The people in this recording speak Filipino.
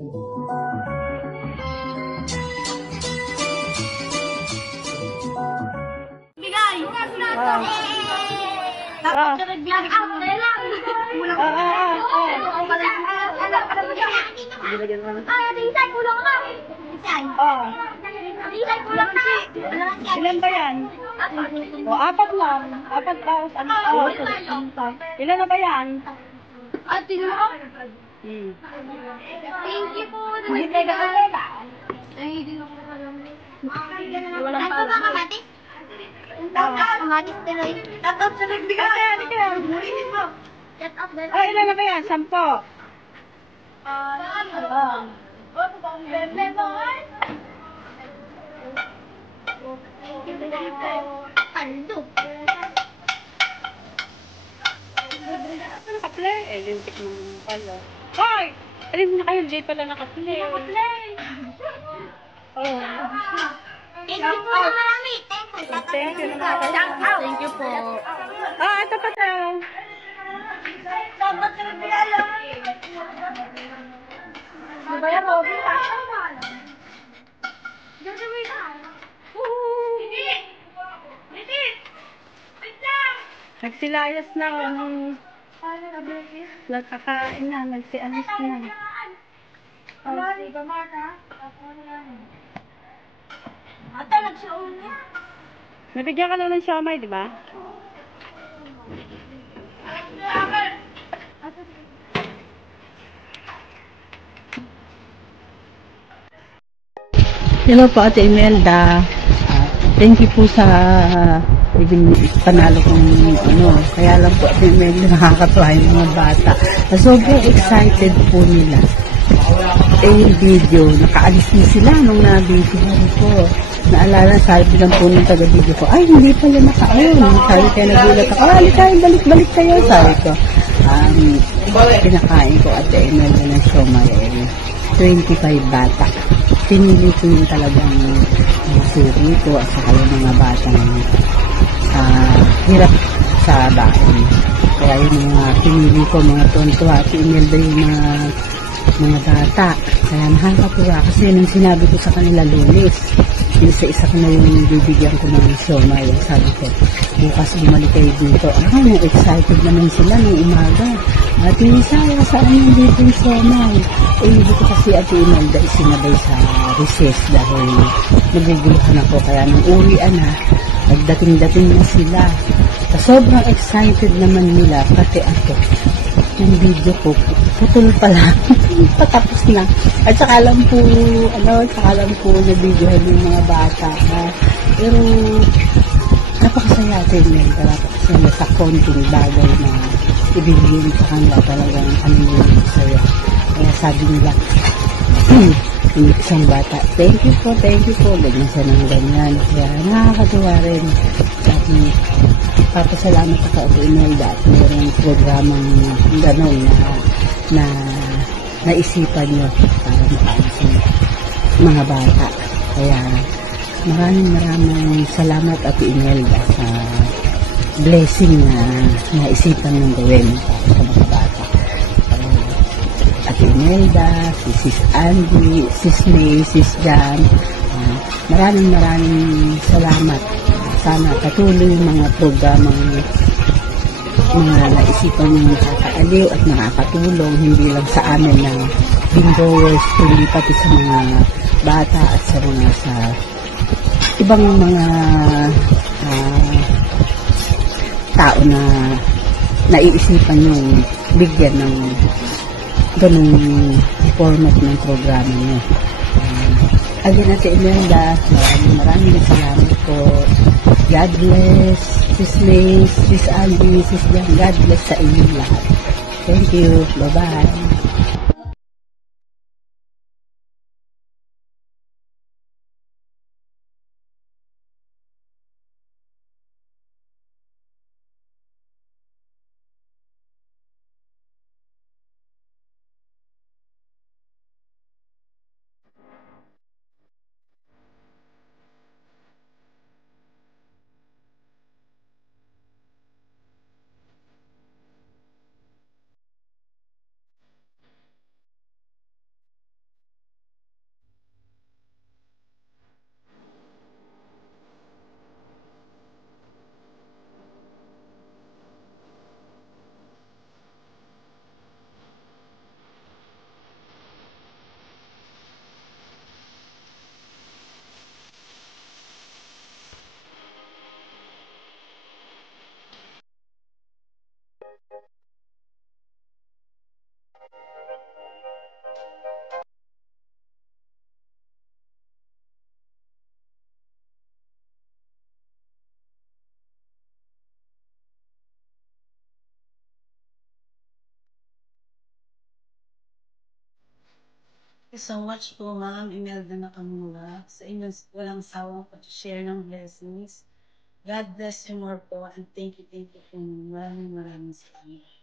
Bigay! Ah. Black out na lang! Tisay, kulang ka! Tisay! Tisay, kulang ka! Ilan ba yan? O, 4 lang. 4 tapos ano? Ilan na ba yan? Ate mo! Thank you po! Hindi tayo kakalala! Ay, hindi ko alam. Walang pa ba kamatis? Kamatis tuloy. Tatap sa nagbigay! Ilan na ba yan? 10. Tando. Nakaplay. Lintik naman pala. Hoy! Alin na kayo? Jay pala nakaplay. Nakaplay. Oh. Thank you po na marami. Thank you naman. Thank you po. Ito pa tayo. Dapat sa nagbigay. Diba mo? Nagsilayas na kung nagkakain na, nagsialis na. Ata, nagsiyaon niya. Nabigyan ka na ng siomay, di ba? Hello po, Ate Imelda. Thank you po sa panalo kong ano. Kaya lang po, Ate Imelda, nakakatuwa yung mga bata. Sobrang excited po nila. Yung video, nakaalis din sila nung na-video ko. Naalala, sabi lang po ng taga-video ko, ay, hindi pala naka-on. Sabi kayo, nagulat ako, tayo, balik-balik kayo, sabi ko. Pinakain ko at Imelda ng siomay, 25 bata. Pinili ko yung talagang suri ko at saka yung mga batang hirap sa bahay. Kaya yung mga pinili ko, mga tontuwa, at Imelda yung mga bata. Kaya nakakatuwa kasi nung sinabi ko sa kanila Lunes, isa ko na yung bibigyan ko ng siomay. Sabi ko, bukas bumalik kayo dito. Excited naman sila nung umaga. Ate Isaya, saan yung dito yung siomay? Hindi ko kasi Ate Imelda isinabay sa recess dahil naguguluhan ako. Kaya nung uwian na, nagdating-dating na sila. Sobrang excited naman nila, pati ako. Yung video ko, putol pala. Patapos na. At saka lang po, nabidyohan yung mga bata. Pero, napakasaya Ate Imelda. Napakasaya sa konting bagay na ibigin sa kanila talagang yung saya. Kaya sabi nila, yung isang bata, thank you po, ganyan siya ng ganyan. Kaya nakakatuwa rin. Sabi, papasalamat ako Ate Imelda at mayroong programang gano'n na naisipan nyo para makaalis yung mga bata. Kaya maraming salamat Ate Imelda sa blessing na naisipan mong gawin para sa mga bata. Ate Imelda, si Sis Andy, Sis May, Sis Jan, maraming salamat. Sana patuloy yung mga programang mga naisipan yung nakakaaliw at nakakatulong hindi lang sa amin na bindowers, kundi pati sa mga bata at sa ibang mga tao na naiisipan yung bigyan ng ganung format ng programa nyo. Again, Ate Imelda, maraming salamat po. God bless, Sis May, Sis Andy, Sis Jan. God bless sa inyong lahat. Thank you. Bye-bye. Thank you so much po, Ma'am Imelda Nakamura, sa inyong walang sawang pag-share ng blessings. God bless you more po, and thank you po. Maraming salamat.